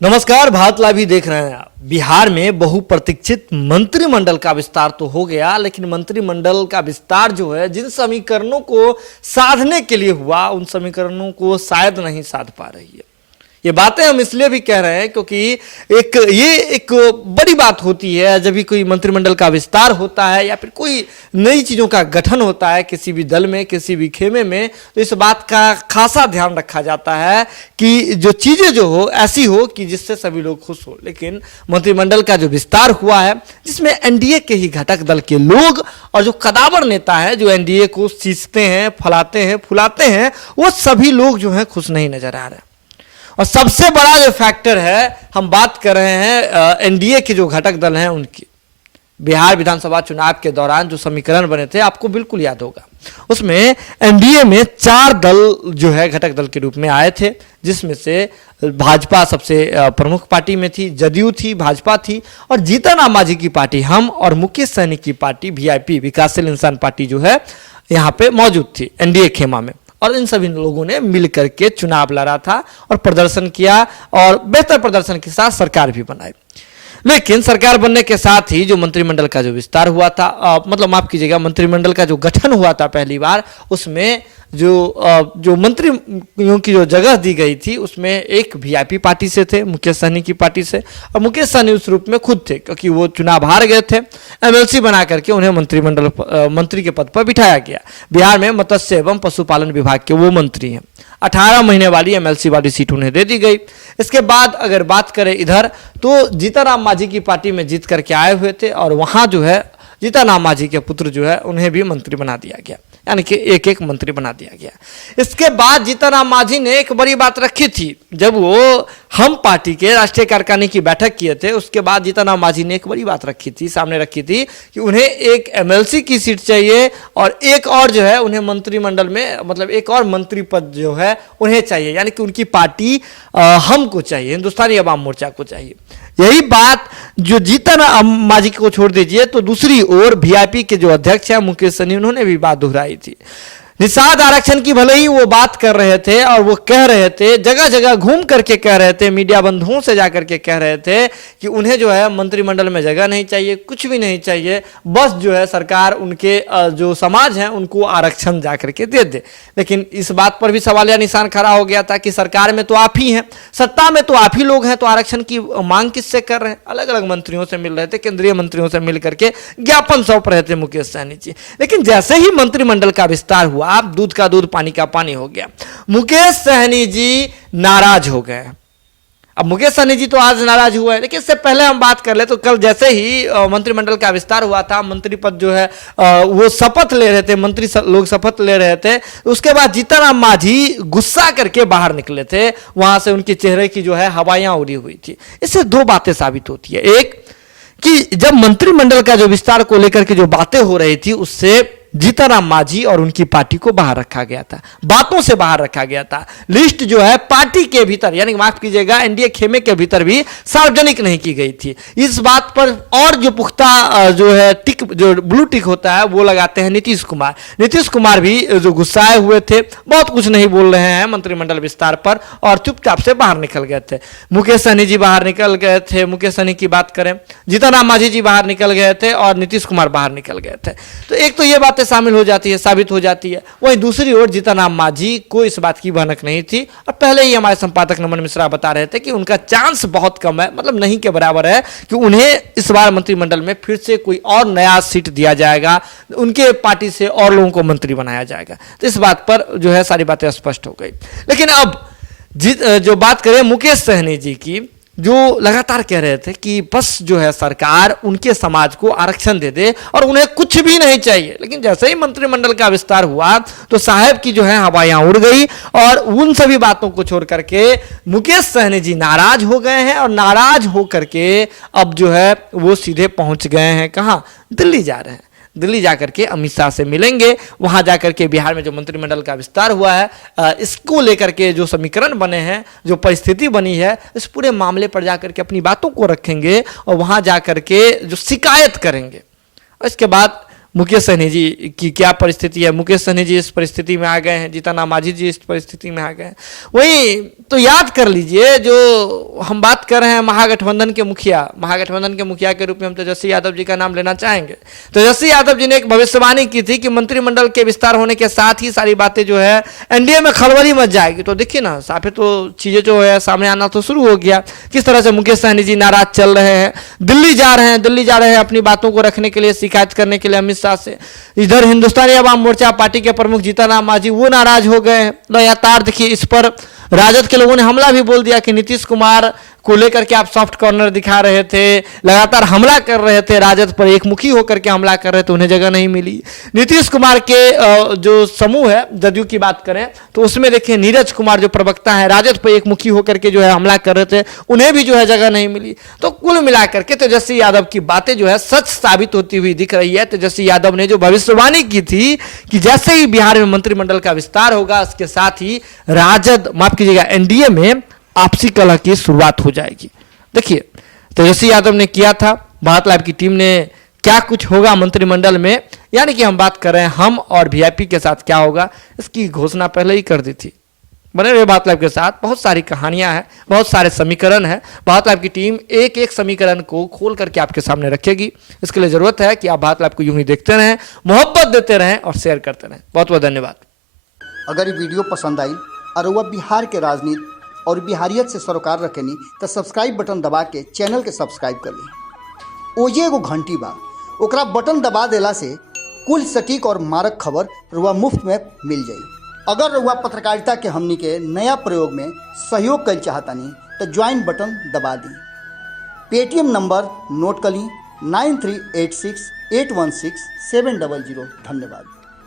नमस्कार, भारत लाइव ही देख रहे हैं आप। बिहार में बहुप्रतीक्षित मंत्रिमंडल का विस्तार तो हो गया, लेकिन मंत्रिमंडल का विस्तार जो है जिन समीकरणों को साधने के लिए हुआ उन समीकरणों को शायद नहीं साध पा रही है। ये बातें हम इसलिए भी कह रहे हैं क्योंकि ये एक बड़ी बात होती है जब भी कोई मंत्रिमंडल का विस्तार होता है या फिर कोई नई चीज़ों का गठन होता है किसी भी दल में, किसी भी खेमे में, तो इस बात का खासा ध्यान रखा जाता है कि जो चीज़ें जो हो ऐसी हो कि जिससे सभी लोग खुश हो। लेकिन मंत्रिमंडल का जो विस्तार हुआ है जिसमें एनडीए के ही घटक दल के लोग और जो कदावर नेता है जो एनडीए को सींचते हैं, फलाते हैं, फुलाते हैं, वो सभी लोग जो हैं खुश नहीं नजर आ रहे। और सबसे बड़ा जो फैक्टर है, हम बात कर रहे हैं एनडीए के जो घटक दल हैं उनकी। बिहार विधानसभा चुनाव के दौरान जो समीकरण बने थे आपको बिल्कुल याद होगा, उसमें एनडीए में 4 दल जो है घटक दल के रूप में आए थे, जिसमें से भाजपा सबसे प्रमुख पार्टी में थी, जदयू थी, भाजपा थी और जीतन राम मांझी की पार्टी हम और मुकेश सहनी की पार्टी वीआईपी विकासशील इंसान पार्टी जो है यहाँ पे मौजूद थी एनडीए खेमा में। और इन सभी लोगों ने मिलकर के चुनाव लड़ा था और प्रदर्शन किया और बेहतर प्रदर्शन के साथ सरकार भी बनाई। लेकिन सरकार बनने के साथ ही जो मंत्रिमंडल का जो विस्तार हुआ था, मतलब माफ कीजिएगा, मंत्रिमंडल का जो गठन हुआ था पहली बार, उसमें जो मंत्रियों की जो जगह दी गई थी उसमें एक वीआईपी पार्टी से थे, मुकेश सहनी की पार्टी से, और मुकेश सहनी उस रूप में खुद थे क्योंकि वो चुनाव हार गए थे। एमएलसी बना करके उन्हें मंत्री के पद पर बिठाया गया। बिहार में मत्स्य एवं पशुपालन विभाग के वो मंत्री हैं। 18 महीने वाली एमएलसी वाली सीट उन्हें दे दी गई। इसके बाद अगर बात करें इधर, तो जीतन राम मांझी की पार्टी में जीत करके आए हुए थे और वहां जो है जीतन राम मांझी के पुत्र जो है उन्हें भी मंत्री बना दिया गया, यानी कि एक एक मंत्री बना दिया गया। इसके बाद जीतन राम मांझी ने एक बड़ी बात रखी थी, जब वो हम पार्टी के राष्ट्रीय कार्यकारिणी की बैठक किए थे, उसके बाद जीतन राम मांझी ने एक बड़ी बात रखी थी, सामने रखी थी कि उन्हें एक एमएलसी की सीट चाहिए और एक और जो है उन्हें मंत्रिमंडल में, मतलब एक और मंत्री पद जो है उन्हें चाहिए, यानी कि उनकी पार्टी हमको चाहिए, हिंदुस्तानी अवाम मोर्चा को चाहिए। यही बात जो जीतन राम मांझी को छोड़ दीजिए तो दूसरी ओर वीआईपी के जो अध्यक्ष हैं मुकेश सहनी, उन्होंने भी बात दोहराई थी। निषाद आरक्षण की भले ही वो बात कर रहे थे और वो कह रहे थे, जगह जगह घूम करके कह रहे थे, मीडिया बंधुओं से जाकर के कह रहे थे कि उन्हें जो है मंत्रिमंडल में जगह नहीं चाहिए, कुछ भी नहीं चाहिए, बस जो है सरकार उनके जो समाज हैं उनको आरक्षण जाकर के दे दे। लेकिन इस बात पर भी सवालिया निशान खड़ा हो गया था कि सरकार में तो आप ही हैं, सत्ता में तो आप ही लोग हैं, तो आरक्षण की मांग किससे कर रहे हैं? अलग अलग मंत्रियों से मिल रहे थे, केंद्रीय मंत्रियों से मिल करके ज्ञापन सौंप रहे थे मुकेश सहनी जी। लेकिन जैसे ही मंत्रिमंडल का विस्तार हुआ, आप दूध का दूध पानी का पानी हो गया। मुकेश सहनी जी नाराज हो गए। अब मुकेश सहनी जी तो आज नाराज हुआ है, लेकिन इससे पहले हम बात कर ले तो कल जैसे ही मंत्रिमंडल का विस्तार हुआ था, मंत्री पद जो है वो शपथ ले रहे थे, मंत्री लोग शपथ ले रहे थे, उसके बाद जीतन राम मांझी गुस्सा करके बाहर निकले थे, वहां से उनके चेहरे की जो है हवाइयां उड़ी हुई थी। इससे 2 बातें साबित होती है। एक कि जब मंत्रिमंडल का जो विस्तार को लेकर के जो बातें हो रही थी उससे जीतन राम मांझी और उनकी पार्टी को बाहर रखा गया था, बातों से बाहर रखा गया था। लिस्ट जो है पार्टी के भीतर, यानी माफ कीजिएगा एनडीए खेमे के भीतर भी सार्वजनिक नहीं की गई थी। इस बात पर और जो पुख्ता जो है टिक, जो ब्लू टिक होता है वो लगाते हैं नीतीश कुमार। नीतीश कुमार भी जो गुस्साए हुए थे, बहुत कुछ नहीं बोल रहे हैं मंत्रिमंडल विस्तार पर और चुपचाप से बाहर निकल गए थे। मुकेश सहनी जी बाहर निकल गए थे, मुकेश सहनी की बात करें, जीतन राम मांझी जी बाहर निकल गए थे और नीतीश कुमार बाहर निकल गए थे। तो एक तो ये बातें शामिल हो जाती है, साबित हो जाती है। वहीं दूसरी ओर जीतन राम मांझी को इस बात की भनक नहीं थी और पहले ही हमारे संपादक नमन मिश्रा बता रहे थे कि उनका चांस बहुत कम है, मतलब नहीं के बराबर है कि उन्हें इस बार मंत्रिमंडल में फिर से कोई और नया सीट दिया जाएगा, उनके पार्टी से और लोगों को मंत्री बनाया जाएगा। तो इस बात पर जो है सारी बातें स्पष्ट हो गई। लेकिन अब जो बात करें मुकेश सहनी जी की, जो लगातार कह रहे थे कि बस जो है सरकार उनके समाज को आरक्षण दे दे और उन्हें कुछ भी नहीं चाहिए। लेकिन जैसे ही मंत्रिमंडल का विस्तार हुआ तो साहब की जो है हवाइयां उड़ गई और उन सभी बातों को छोड़ करके मुकेश सहनी जी नाराज हो गए हैं और नाराज हो करके अब जो है वो सीधे पहुंच गए हैं, कहां? दिल्ली जा रहे हैं। दिल्ली जाकर के अमित शाह से मिलेंगे, वहां जाकर के बिहार में जो मंत्रिमंडल का विस्तार हुआ है इसको लेकर के जो समीकरण बने हैं, जो परिस्थिति बनी है, इस पूरे मामले पर जाकर के अपनी बातों को रखेंगे और वहां जाकर के जो शिकायत करेंगे। और इसके बाद मुकेश सहनी जी की क्या परिस्थिति है। मुकेश सहनी जी इस परिस्थिति में आ गए हैं, जीतन मांझी जी इस परिस्थिति में आ गए हैं। वही तो याद कर लीजिए, जो हम बात कर रहे हैं महागठबंधन के मुखिया के रूप में हम तेजस्वी यादव जी का नाम लेना चाहेंगे। तेजस्वी यादव जी ने एक भविष्यवाणी की थी कि मंत्रिमंडल के विस्तार होने के साथ ही सारी बातें जो है एनडीए में खलबली मच जाएगी। तो देखिए ना, साफे तो चीजें जो है सामने आना तो शुरू हो गया। किस तरह से मुकेश सहनी जी नाराज चल रहे हैं, दिल्ली जा रहे हैं अपनी बातों को रखने के लिए, शिकायत करने के लिए अमित शाह से। इधर हिंदुस्तानी अवाम मोर्चा पार्टी के प्रमुख जीतन राम मांझी वो नाराज हो गए हैं। लगातार देखिए इस पर राजद के लोगों ने हमला भी बोल दिया कि नीतीश कुमार को लेकर के आप सॉफ्ट कॉर्नर दिखा रहे थे, लगातार हमला कर रहे थे राजद पर, एक मुखी होकर के हमला कर रहे थे, उन्हें जगह नहीं मिली। नीतीश कुमार के जो समूह है जदयू की बात करें तो उसमें देखिए नीरज कुमार जो प्रवक्ता है राजद पर एक मुखी होकर के जो है हमला कर रहे थे, उन्हें भी जो है जगह नहीं मिली। तो कुल मिलाकर के तेजस्वी यादव की बातें जो है सच साबित होती हुई दिख रही है। तेजस्वी यादव ने जो भविष्यवाणी की थी कि जैसे ही बिहार में मंत्रिमंडल का विस्तार होगा उसके साथ ही राजद, माफ कीजिएगा, एनडीए में आपसी कलह की शुरुआत हो जाएगी। देखिए तेजस्वी यादव ने किया था, भारत लाइव की टीम ने क्या कुछ होगा मंत्रिमंडल में, यानी कि हम बात कर रहे हैं हम और वीआईपी के साथ क्या होगा, इसकी घोषणा पहले ही कर दी थी। बने रहे भारत लाइव के साथ, बहुत सारी कहानियां हैं, बहुत सारे समीकरण हैं। भारत लाइव की टीम एक एक समीकरण को खोल करके आपके सामने रखेगी। इसके लिए जरूरत है कि आप भारत लाइव को यूं ही देखते रहें, मोहब्बत देते रहें और शेयर करते रहें। बहुत बहुत धन्यवाद। अगर ये वीडियो पसंद आई और वह बिहार के राजनीति और बिहारियत से सरोकार रखेनी तो सब्सक्राइब बटन दबा के चैनल के सब्सक्राइब कर ली। ओजे एगो घंटी बा, ओकरा बटन दबा देला से कुल सटीक और मारक खबर रुआ मुफ्त में मिल जाई। अगर रुआ पत्रकारिता के हमनी के नया प्रयोग में सहयोग कर चाहतानी तो ज्वाइन बटन दबा दी। पेटीएम नंबर नोट कर ली 9386816700। धन्यवाद।